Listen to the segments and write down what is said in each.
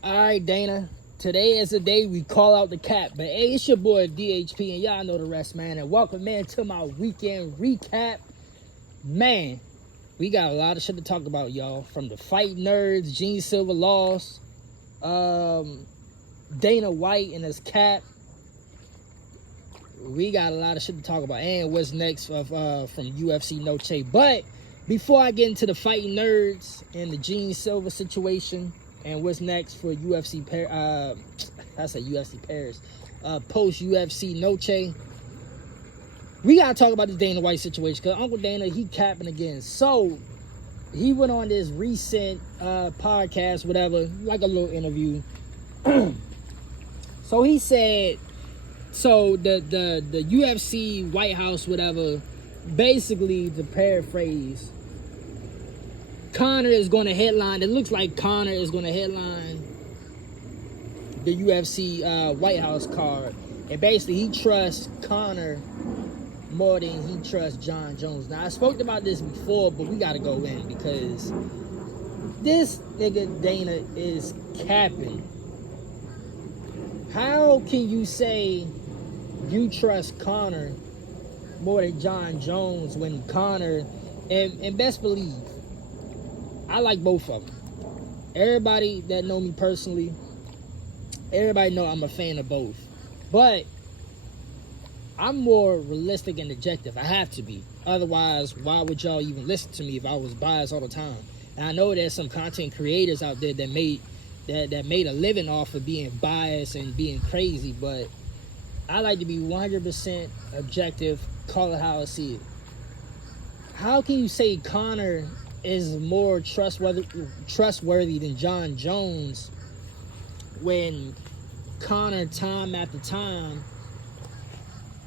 All right, Dana. Today is the day we call out the cap. But hey, it's your boy DHP, and y'all know the rest, man. And welcome, man, to my weekend recap. Man, we got a lot of shit to talk about, y'all. From the fight nerds, Gene Silver loss, Dana White and his cap. We got a lot of shit to talk about, and what's next from UFC Noche. But before I get into the fighting nerds and the Gene Silver situation and what's next for UFC Paris, post UFC Noche, we gotta talk about the Dana White situation because Uncle Dana, he capping again. So he went on this recent podcast, whatever, like a little interview. So he said, so the UFC White House, whatever, basically, to paraphrase, Conor is going to headline. It looks like Conor is going to headline the UFC White House card. And basically, he trusts Conor more than he trusts Jon Jones. Now, I spoke about this before, but we got to go in because this nigga Dana is capping. How can you say you trust Conor more than Jon Jones when Conor, and best believe, I like both of them. Everybody that know me personally, everybody know I'm a fan of both. But I'm more realistic and objective. I have to be. Otherwise, why would y'all even listen to me if I was biased all the time? And I know there's some content creators out there that made a living off of being biased and being crazy, but I like to be 100% objective, call it how I see it. How can you say Conor is more trustworthy than Jon Jones when Conor, time after time,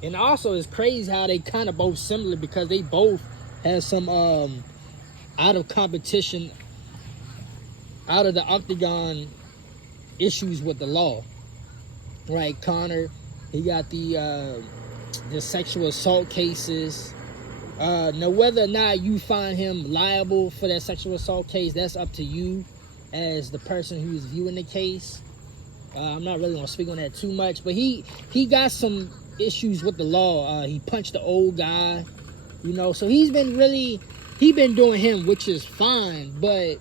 and also it's crazy how they kind of both similar because they both have some out of competition, out of the octagon issues with the law, right? Conor, he got the sexual assault cases. Now, whether or not you find him liable for that sexual assault case, that's up to you as the person who's viewing the case. I'm not really gonna speak on that too much, but he got some issues with the law. He punched the old guy, so he been doing him, which is fine. But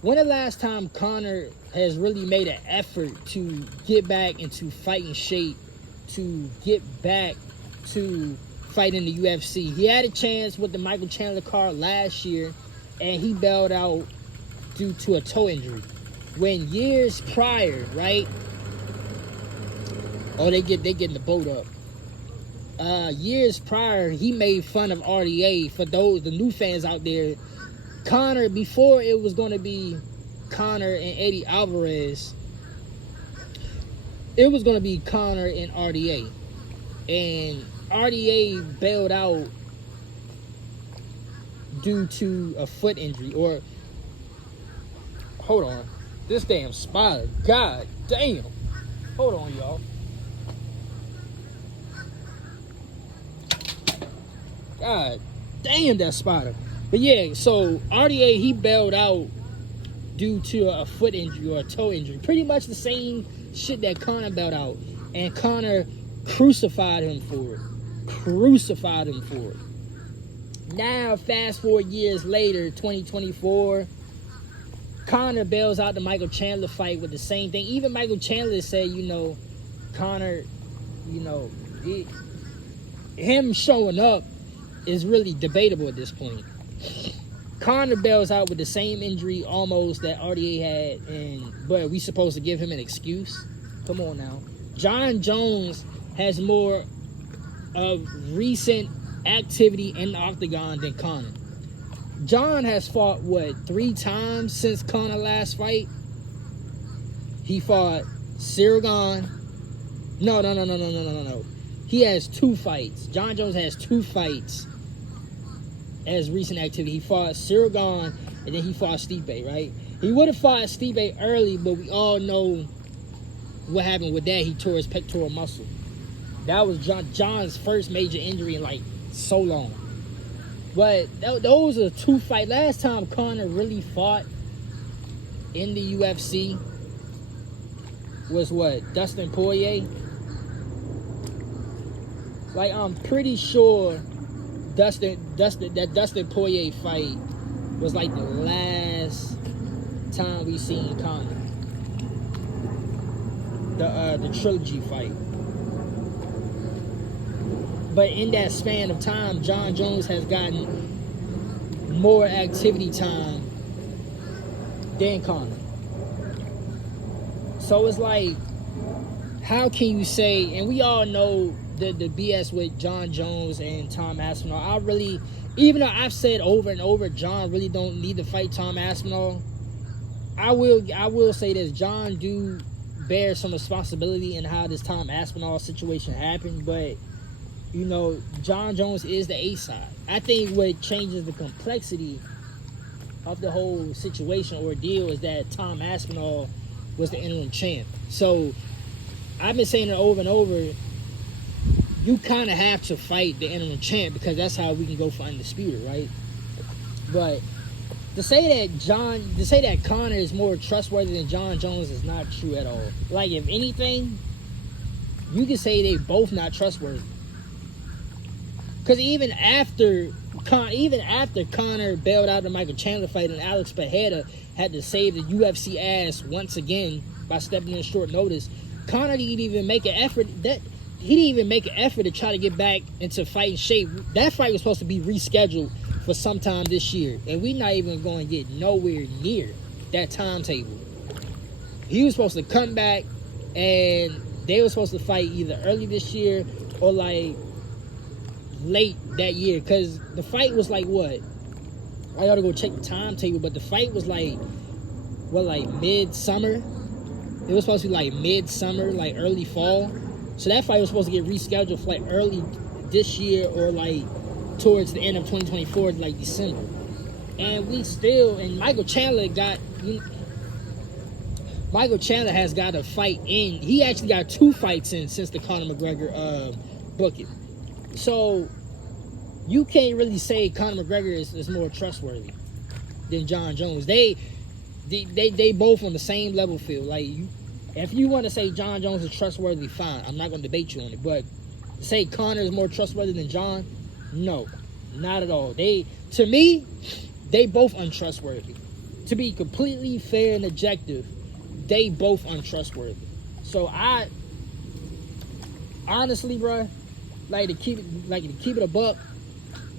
when the last time Conor has really made an effort to get back into fighting shape, to get back to fight in the UFC? He had a chance with the Michael Chandler card last year, and he bailed out due to a toe injury. When years prior, right? Oh, they getting the boat up. Years prior, he made fun of RDA. For the new fans out there, Conor, before it was going to be Conor and Eddie Alvarez, it was going to be Conor and RDA. And RDA bailed out due to a foot injury. Or, hold on. This damn spider. God damn. Hold on, y'all. God damn, that spider. But yeah, so RDA, he bailed out due to a foot injury or a toe injury. Pretty much the same shit that Conor bailed out. And Conor crucified him for it. Now, fast forward years later, 2024, Conor bails out the Michael Chandler fight with the same thing. Even Michael Chandler said, Conor, him showing up is really debatable at this point. Conor bails out with the same injury almost that RDA had, but we supposed to give him an excuse? Come on now. Jon Jones has more of recent activity in the octagon than Conor. Jon has fought, 3 times since Conor last fight? He fought Ciryl Gane. No. He has 2 fights. Jon Jones has 2 fights as recent activity. He fought Ciryl Gane, and then he fought Stipe, right? He would have fought Stipe early, but we all know what happened with that. He tore his pectoral muscle. That was Jon's first major injury in so long. But those are 2 fights. Last time Conor really fought in the UFC, was what? Dustin Poirier? Like, I'm pretty sure that Dustin Poirier fight was like the last time we seen Conor. The trilogy fight. But in that span of time, Jon Jones has gotten more activity time than Conor. So it's like, how can you say, and we all know the BS with Jon Jones and Tom Aspinall. Even though I've said over and over, Jon really don't need to fight Tom Aspinall, I will say this, Jon do bear some responsibility in how this Tom Aspinall situation happened, but you know, Jon Jones is the A side. I think what changes the complexity of the whole situation or deal is that Tom Aspinall was the interim champ. So I've been saying it over and over, you kind of have to fight the interim champ because that's how we can go for undisputed, right? But to say that Conor is more trustworthy than Jon Jones is not true at all. Like, if anything, you can say they both not trustworthy. Because even after Conor bailed out the Michael Chandler fight and Alex Pereira had to save the UFC ass once again by stepping in short notice, Conor didn't even make an effort. He didn't even make an effort to try to get back into fighting shape. That fight was supposed to be rescheduled for sometime this year, and we're not even going to get nowhere near that timetable. He was supposed to come back, and they were supposed to fight either early this year or like late that year, because the fight was like what? I gotta go check the timetable, but the fight was like mid-summer. It was supposed to be like mid-summer, like early fall. So that fight was supposed to get rescheduled for like early this year or like towards the end of 2024, like December. And Michael Chandler has got a fight in. He actually got 2 fights in since the Conor McGregor booking. So you can't really say Conor McGregor is more trustworthy than Jon Jones. They both on the same level field. Like, if you want to say Jon Jones is trustworthy, fine. I'm not going to debate you on it. But to say Conor is more trustworthy than Jon, no, not at all. To me, they both untrustworthy. To be completely fair and objective, they both untrustworthy. So I honestly, bro, to keep it a buck,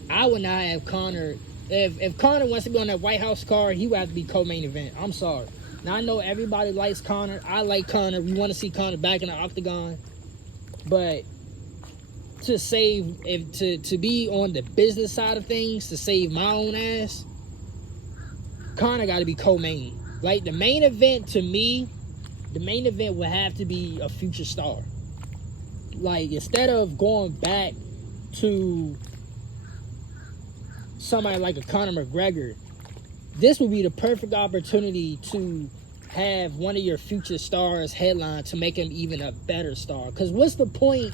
I would not have Conor. If Conor wants to be on that White House card, he would have to be co-main event. I'm sorry. Now I know everybody likes Conor. I like Conor. We want to see Conor back in the octagon. But to be on the business side of things, to save my own ass, Conor got to be co-main. Like, the main event, to me, would have to be a future star. Like, instead of going back to somebody like a Conor McGregor, this would be the perfect opportunity to have one of your future stars headline to make him even a better star. Because what's the point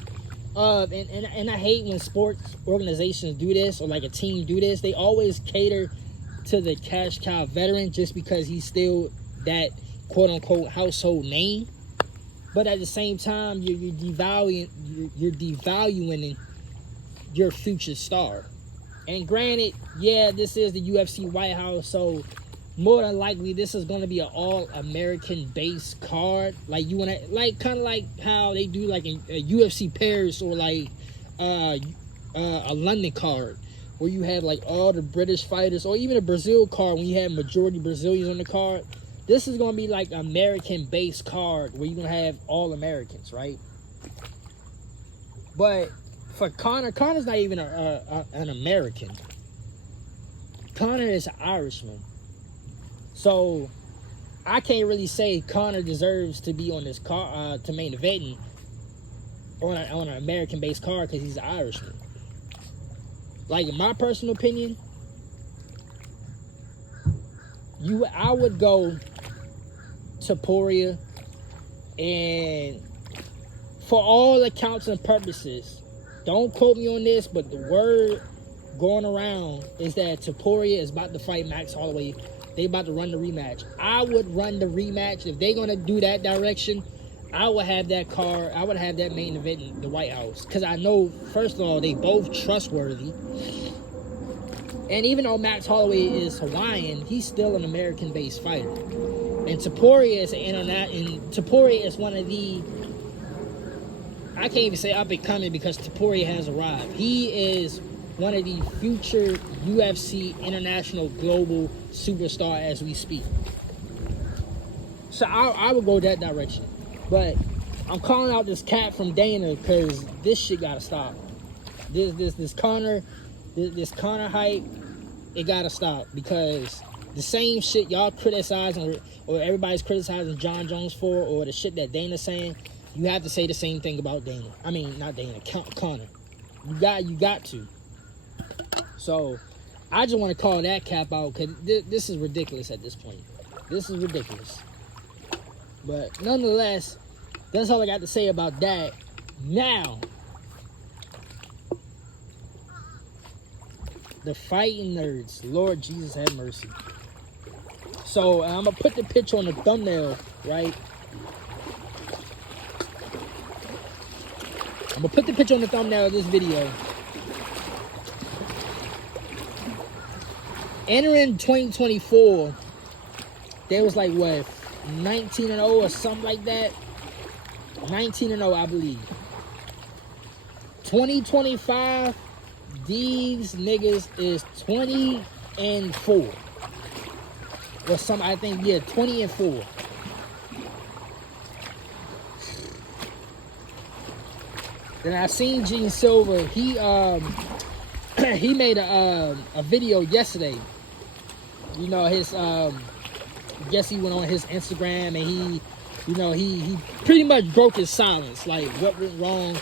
of, and I hate when sports organizations do this, or like a team do this, they always cater to the cash cow veteran just because he's still that quote-unquote household name. But at the same time, you're devaluing your future star. And granted, yeah, this is the UFC White House, so more than likely this is going to be an all-American based card. Like, you want to, like, kind of like how they do like in UFC Paris, or like a London card, where you have like all the British fighters, or even a Brazil card when you have majority Brazilians on the card. This is going to be like an American-based card where you're going to have all Americans, right? But for Conor's not even an American. Conor is an Irishman. So I can't really say Conor deserves to be on this card, to main event on an American-based card, because he's an Irishman. Like, in my personal opinion, I would go to Poirier, and for all accounts and purposes, don't quote me on this, but the word going around is that Topuria is about to fight Max Holloway. They about to run the rematch. I would run the rematch. If they're going to do that direction, I would have that car. I would have that main event in the White House because I know, first of all, they both trustworthy. And even though Max Holloway is Hawaiian, he's still an American-based fighter. And Topuria is one of the, I can't even say up and coming because Topuria has arrived. He is one of the future UFC international global superstar as we speak. So I would go that direction. But I'm calling out this cat from Dana because this shit gotta stop. This Conor hype, it gotta stop because the same shit y'all criticizing or everybody's criticizing John Jones for, or the shit that Dana's saying, you have to say the same thing about Dana. I mean, not Dana, Conor. You got to. So I just want to call that cap out because this is ridiculous at this point. This is ridiculous. But nonetheless, that's all I got to say about that. Now, the fighting nerds. Lord Jesus have mercy. So I'm going to put the picture on the thumbnail, right? I'm going to put the picture on the thumbnail of this video. Entering 2024, there was like, what, 19-0 or something like that? 19-0, I believe. 2025, these niggas is 20-4. Or some, I think, yeah, 20-4. Then I seen Gene Silver. He made a video yesterday. You know, his I guess he went on his Instagram and he pretty much broke his silence. Like, what went wrong?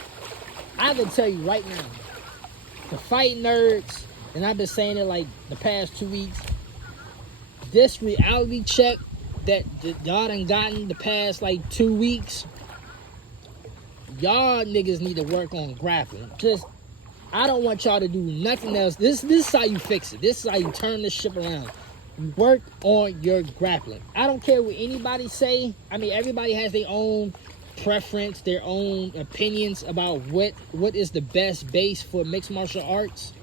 I can tell you right now, the fight nerds, and I've been saying it like the past 2 weeks, this reality check that y'all done gotten the past like 2 weeks, y'all niggas need to work on grappling. Just, I don't want y'all to do nothing else. This is how you fix it. This is how you turn this ship around. Work on your grappling. I don't care what anybody say. I mean, everybody has their own preference, their own opinions about what is the best base for mixed martial arts.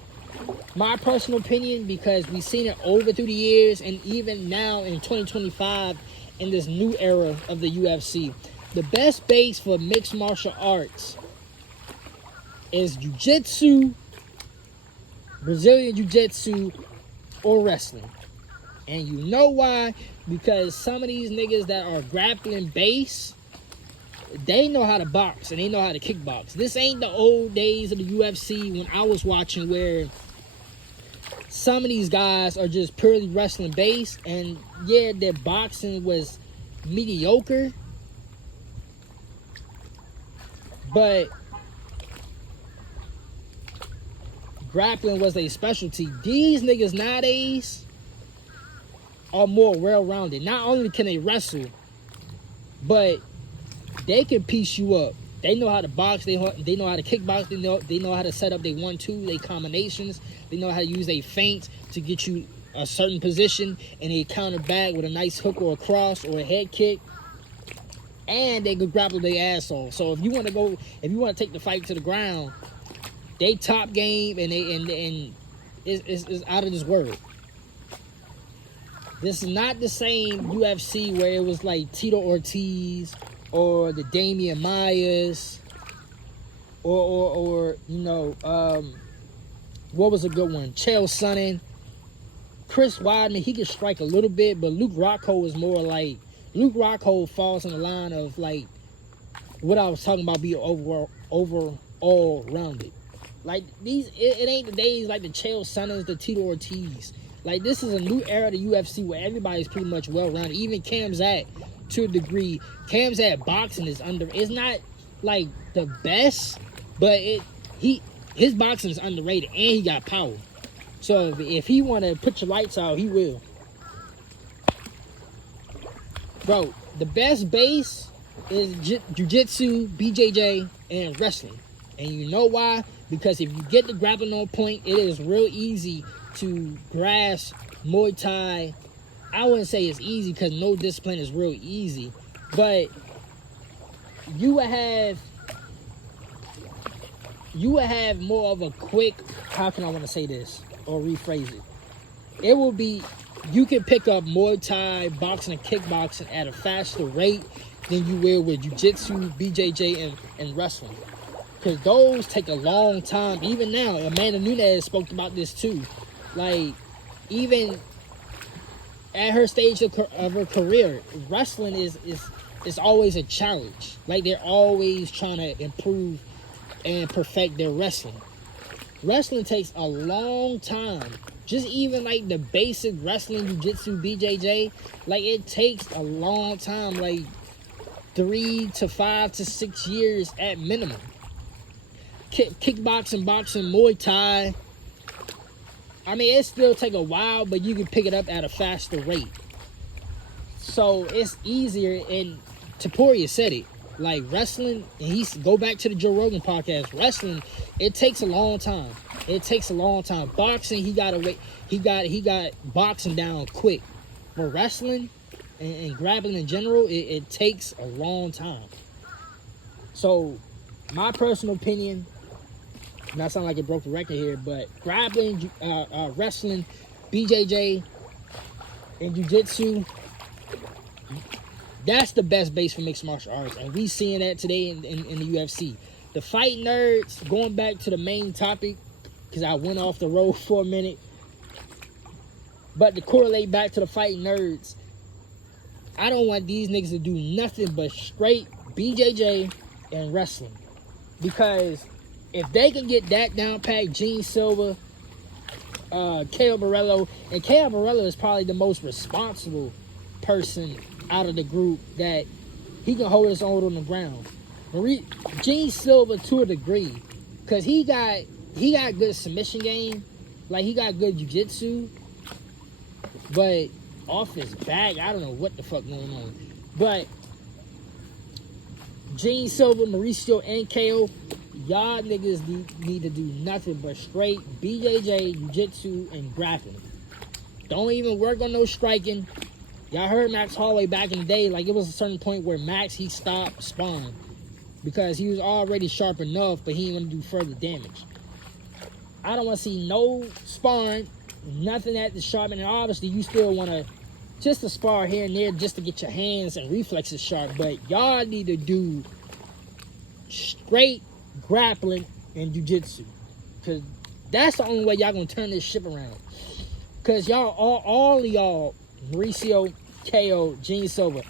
My personal opinion, because we've seen it over through the years, and even now in 2025, in this new era of the UFC, the best base for mixed martial arts is jiu-jitsu, Brazilian jiu-jitsu, or wrestling. And you know why? Because some of these niggas that are grappling base, they know how to box and they know how to kickbox. This ain't the old days of the UFC when I was watching, where some of these guys are just purely wrestling base, and yeah, their boxing was mediocre, but grappling was a specialty. These niggas nowadays are more well-rounded. Not only can they wrestle, but they can piece you up. They know how to box. They know how to kickbox. They know how to set up their 1-2, their combinations. They know how to use their feints to get you a certain position, and they counter back with a nice hook or a cross or a head kick. And they can grapple their ass off. So if you want to take the fight to the ground, they top game, and it's out of this world. This is not the same UFC where it was like Tito Ortiz or the Damian Mayas or what was a good one? Chael Sonnen. Chris Weidman, he can strike a little bit, but Luke Rockhold is more like, Luke Rockhold falls in the line of like what I was talking about, being overall rounded. Like these, it ain't the days like the Chael Sonnens, the Tito Ortiz. Like, this is a new era of the UFC where everybody's pretty much well-rounded. Even Cam Zat, to a degree. Cam Zat boxing is it's not, like, the best, but his boxing is underrated, and he got power. So, if he want to put your lights out, he will. Bro, the best base is jiu-jitsu, BJJ, and wrestling. And you know why? Because if you get the grappling on point, it is real easy to grasp Muay Thai. I wouldn't say it's easy because no discipline is real easy, but you would have more of a quick, how can I want to say this or rephrase it? It will be, you can pick up Muay Thai, boxing, and kickboxing at a faster rate than you will with jiu-jitsu, BJJ, and wrestling. Because those take a long time. Even now, Amanda Nunes spoke about this too. Like, even at her stage of her career, wrestling is always a challenge. Like, they're always trying to improve and perfect their wrestling. Wrestling takes a long time. Just even like the basic wrestling, jiu-jitsu, BJJ, like it takes a long time, like 3 to 5 to 6 years at minimum. Kickboxing, boxing, Muay Thai, I mean, it still take a while, but you can pick it up at a faster rate. So it's easier, and Topuria said it. Like wrestling, and he's go back to the Joe Rogan podcast. Wrestling, it takes a long time. It takes a long time. Boxing, he gotta wait. He got boxing down quick. But wrestling and grappling in general, it takes a long time. So, my personal opinion, not sound like it broke the record here, but grappling, wrestling, BJJ, and jiu-jitsu, that's the best base for mixed martial arts, and we seeing that today in the UFC. The fight nerds, going back to the main topic, because I went off the road for a minute, but to correlate back to the fight nerds, I don't want these niggas to do nothing but straight BJJ and wrestling, because if they can get that down pat, Gene Silva, Caio Borrello, and Caio Borrello is probably the most responsible person out of the group, that he can hold his own on the ground. Gene Silva to a degree, because he got good submission game, like he got good jiu-jitsu, but off his back, I don't know what the fuck going on. But Gene Silva, Mauricio, and KO, y'all niggas need to do nothing but straight BJJ, jiu-jitsu, and grappling. Don't even work on no striking. Y'all heard Max Holloway back in the day, like it was a certain point where Max, he stopped sparring because he was already sharp enough, but he didn't want to do further damage. I don't want to see no sparring, nothing at the sharp, and obviously you still want to just to spar here and there just to get your hands and reflexes sharp, but y'all need to do straight grappling and jiu-jitsu, because that's the only way y'all gonna turn this ship around. Because y'all, all of y'all, Mauricio, KO, Gene Silva,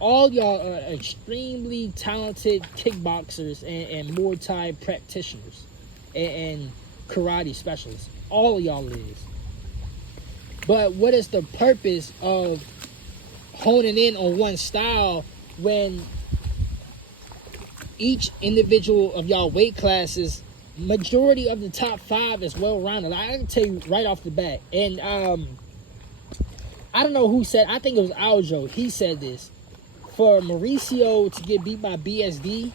all y'all are extremely talented kickboxers and Muay Thai practitioners and karate specialists. All of y'all is. But what is the purpose of honing in on one style when each individual of y'all weight classes, majority of the top 5 is well-rounded? I can tell you right off the bat. And I don't know who said, I think it was Aljo, he said this. For Mauricio to get beat by BSD,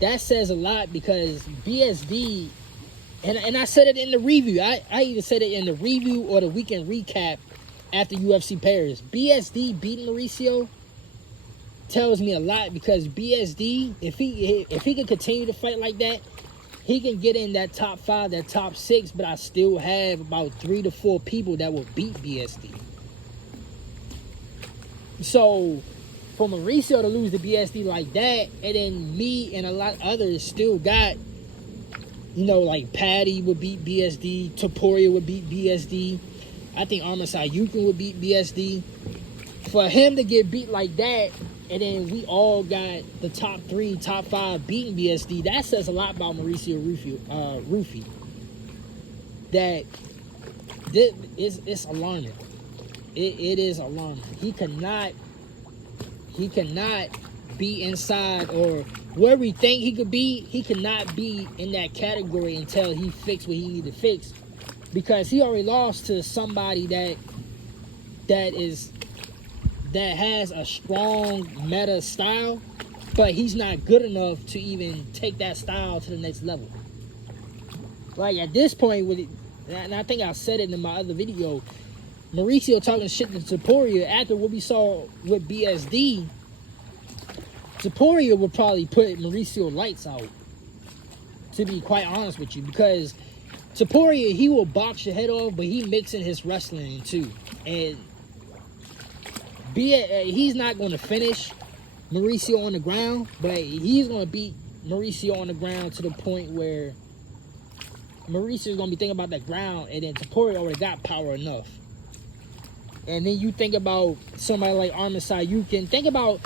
that says a lot, because BSD, and I said it in the review, I either said it in the review or the weekend recap after UFC Paris. BSD beating Mauricio tells me a lot, because BSD, if he can continue to fight like that, he can get in that top 5, that top 6, but I still have about 3 to 4 people that will beat BSD. So, for Mauricio to lose to BSD like that, and then me and a lot of others still got, you know, like Patty would beat BSD, Topuria would beat BSD, I think Arman Sayukin would beat BSD. For him to get beat like that, and then we all got the top 3, top 5 beating BSD, that says a lot about Mauricio Rufy. That it's alarming. It is alarming. He cannot be inside, or where we think he could be, he cannot be in that category until he fix what he need to fix, because he already lost to somebody that has a strong meta style, but he's not good enough to even take that style to the next level. Like at this point, with it, and I think I said it in my other video, Mauricio talking shit to Topuria after what we saw with BSD, Topuria would probably put Mauricio lights out, to be quite honest with you, because Topuria, he will box your head off, but he mixing his wrestling in too. And he's not going to finish Mauricio on the ground, but he's going to beat Mauricio on the ground to the point where Mauricio's going to be thinking about that ground, and then Topuria already got power enough. And then you think about somebody like Arman Sayukin. Think about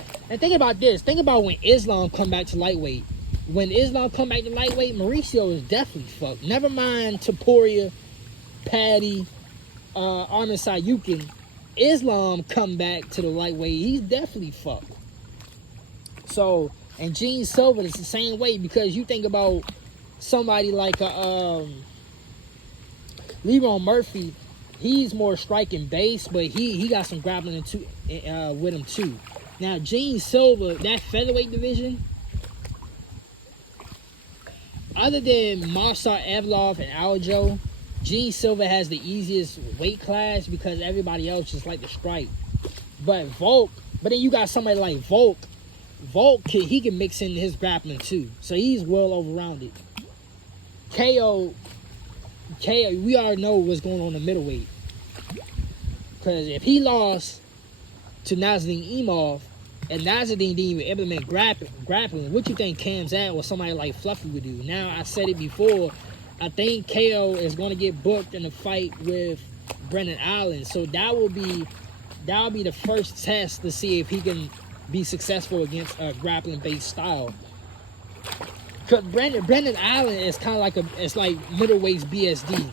this. Think about when Islam come back to lightweight. When Islam come back to lightweight, Mauricio is definitely fucked. Never mind Topuria, Paddy, Arman Sayukin. Islam come back to the lightweight, he's definitely fucked. So, and Gene Silver is the same way, because you think about somebody like Leron Murphy. He's more striking base, but he got some grappling with him too. Now, Gene Silver, that featherweight division, other than Movsar Evloev and Aljo, Gene Silver has the easiest weight class because everybody else just like to strike. But then you got somebody like Volk. Volk, he can mix in his grappling too. So he's well over-rounded. KO, we already know what's going on in the middleweight. Because if he lost to Nasruddin Imov, and Nasruddin didn't even implement grappling, what you think Cam's at or somebody like Fluffy would do? Now, I said it before, I think KO is going to get booked in a fight with Brendan Allen. So that will be the first test to see if he can be successful against a grappling-based style. Because Brendan Allen is kind of like middleweight's BSD.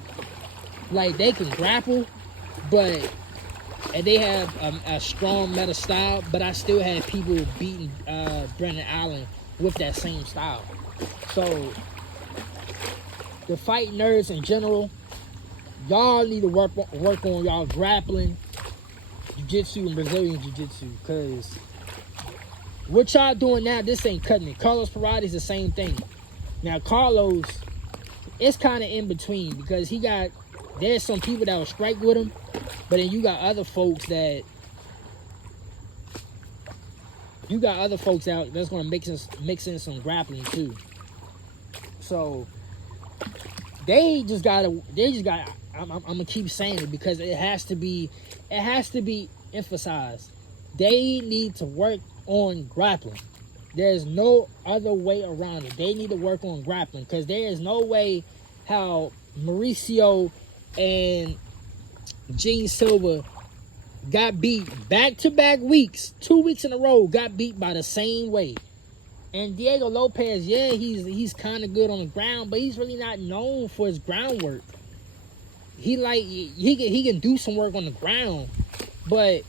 Like, they can grapple, and they have a strong meta style, but I still had people beating Brendan Allen with that same style. So, the fight nerds in general, y'all need to work on y'all grappling, jiu-jitsu, and Brazilian jiu-jitsu, because what y'all doing now, this ain't cutting it. Carlos Parati's the same thing. Now, Carlos, it's kind of in between, because there's some people that will strike with him, but then you got other folks that's going to mix in some grappling too. So they just got I'm gonna keep saying it because it has to be emphasized. They need to work on grappling. There's no other way around it. They need to work on grappling, because there is no way how Mauricio and Gene Silver got beat back-to-back weeks, 2 weeks in a row, got beat by the same way. And Diego Lopez, yeah, he's kind of good on the ground, but he's really not known for his groundwork. He can do some work on the ground, but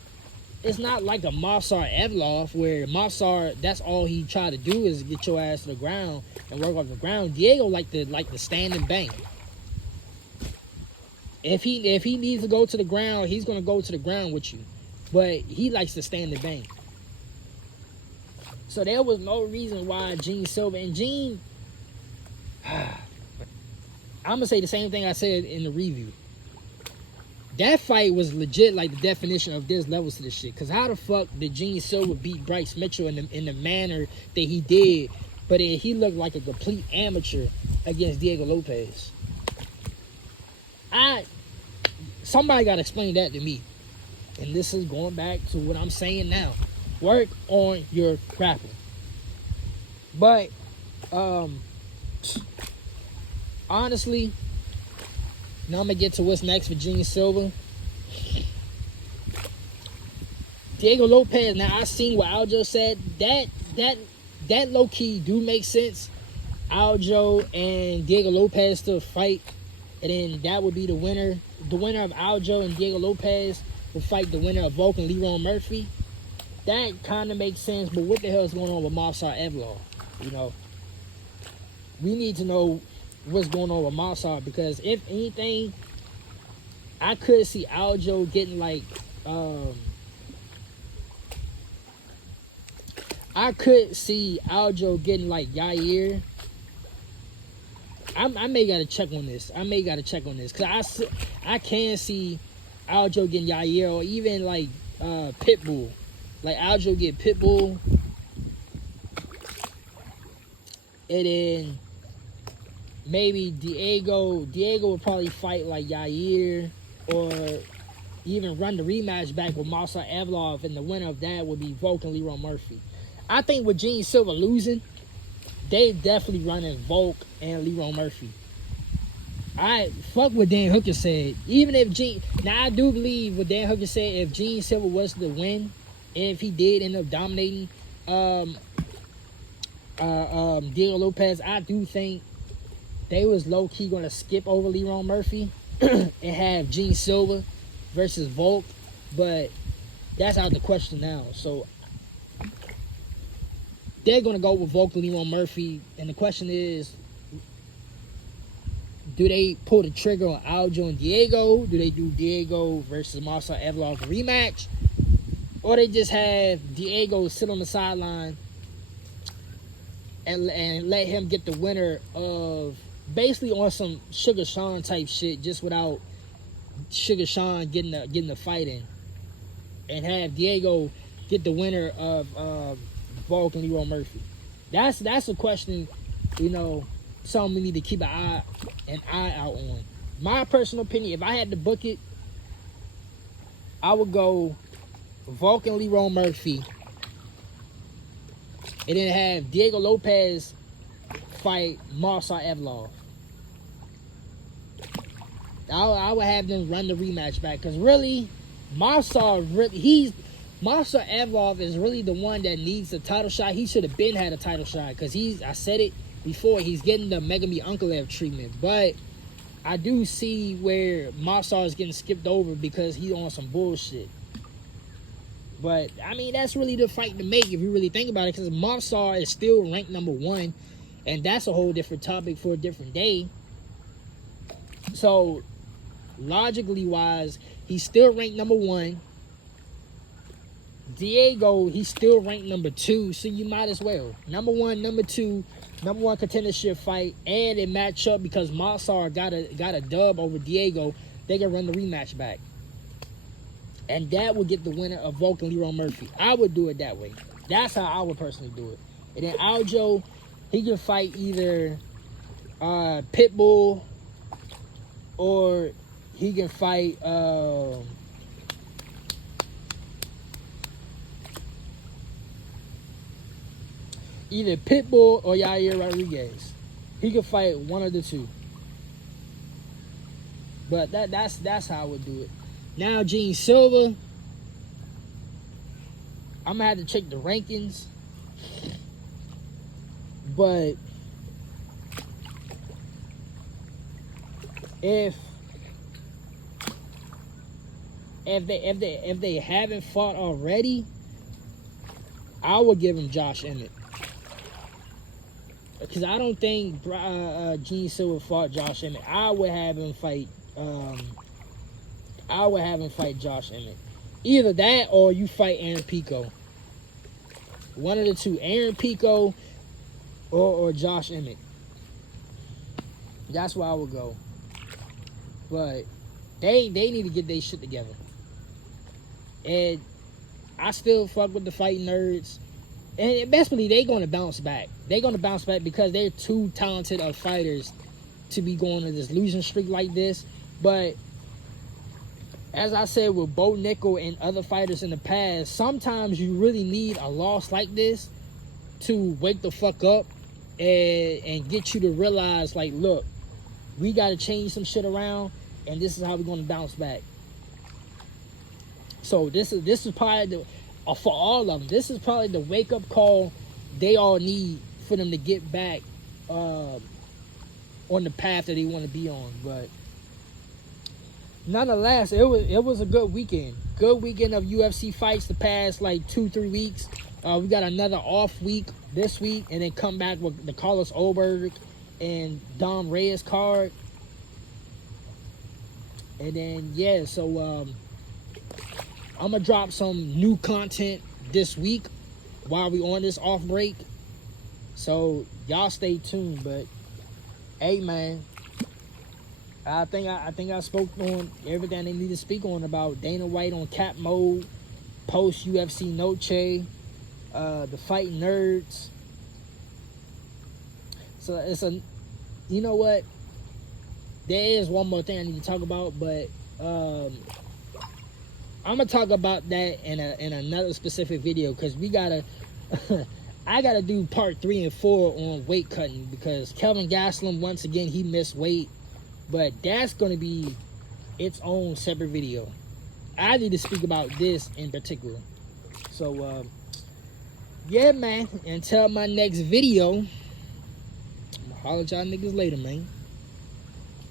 it's not like a Movsar Evloev, where Movsar, that's all he tried to do is get your ass to the ground and work off the ground. Diego like the stand and bang. If he needs to go to the ground, he's gonna go to the ground with you, but he likes to stand and bang. So there was no reason why Gene Silver and Gene. I'm gonna say the same thing I said in the review. That fight was legit, like the definition of there's levels to this shit. Cause how the fuck did Gene Silver beat Bryce Mitchell in the manner that he did, but then he looked like a complete amateur against Diego Lopez? Somebody got to explain that to me. And this is going back to what I'm saying now. Work on your grappling. But, honestly, now I'm going to get to what's next for Gene Silver. Diego Lopez, now I seen what Aljo said. That low-key do make sense. Aljo and Diego Lopez to fight. And then that would be the winner. The winner of Aljo and Diego Lopez would fight the winner of Volk and Leron Murphy. That kind of makes sense, but what the hell is going on with Movsar Evloev? You know, we need to know what's going on with Movsar, because if anything, I could see Aljo getting like, Yair. I may gotta check on this. Because I can see Aljo getting Yair, or even like Pitbull. Like Aljo get Pitbull. And then maybe Diego would probably fight like Yair, or even run the rematch back with Marcel Evlov, and the winner of that would be Volk and Leroy Murphy. I think with Gene Silva losing, they definitely running Volk and Leroy Murphy. I fuck what Dan Hooker said. Even if I do believe what Dan Hooker said. If Gene Silva was to win, and if he did end up dominating Diego Lopez, I do think they was low key gonna skip over Leroy Murphy and have Gene Silva versus Volk, but that's out the question now. So they're gonna go with Volk and Leroy Murphy, and the question is, do they pull the trigger on Aljo and Diego? Do they do Diego versus Marcel Evlov rematch? Or they just have Diego sit on the sideline and let him get the winner of, basically on some Sugar Sean type shit, just without Sugar Sean getting the fight in, and have Diego get the winner of Volk and Leroy Murphy. That's a question, something we need to keep an eye out on. My personal opinion, if I had to book it, I would go Volk and Leroy Murphy, and then have Diego Lopez fight Marcel Evlov. I would have them run the rematch back, because really, Marcel Evlov is really the one that needs a title shot. He should have been had a title shot, because I said it before, he's getting the Magomed Ankalaev treatment. But I do see where Marcel is getting skipped over because he's on some bullshit. But I mean, that's really the fight to make if you really think about it, because Marcel is still ranked number 1, and that's a whole different topic for a different day. So logically wise, he's still ranked number 1. Diego, he's still ranked number 2, so you might as well. Number 1, number 2, number 1 contendership fight, and it match up because Marcel got a dub over Diego. They can run the rematch back, and that will get the winner of Volk and Leroy Murphy. I would do it that way. That's how I would personally do it. And then Aljo, he can fight either Pitbull, or he can fight either Pitbull or Yair Rodriguez. He can fight one of the two. But that's how I would do it. Now Gene Silva, I'm gonna have to check the rankings, but if they haven't fought already, I would give him Josh Emmett, because I don't think Gene Silva fought Josh Emmett. I would have him fight Josh Emmett. Either that or you fight Aaron Pico. One of the two, Aaron Pico or Josh Emmett. That's where I would go. But they need to get their shit together. And I still fuck with the fighting nerds. And best believe they're going to bounce back. They're going to bounce back because they're too talented of fighters to be going on this losing streak like this. But as I said with Bo Nickel and other fighters in the past, sometimes you really need a loss like this to wake the fuck up and get you to realize, like, look, we got to change some shit around, and this is how we're going to bounce back. So this is probably for all of them, this is probably the wake-up call they all need for them to get back on the path that they want to be on. But nonetheless, it was a good weekend. Good weekend of UFC fights the past like 2-3 weeks. We got another off week this week, and then come back with the Carlos Oberg and Dom Reyes card. And then so I'm gonna drop some new content this week while we on this off break. So y'all stay tuned. But hey, man, I think I spoke on everything they need to speak on about Dana White on cap mode, post UFC Noche, the fighting nerds. So it's a, you know what? There is one more thing I need to talk about, but I'm gonna talk about that in another specific video, because we gotta I gotta do part 3 and 4 on weight cutting, because Kelvin Gastelum, once again, he missed weight, but that's gonna be its own separate video. I need to speak about this in particular. So yeah, man, until my next video, I'm gonna holler at y'all niggas later, man.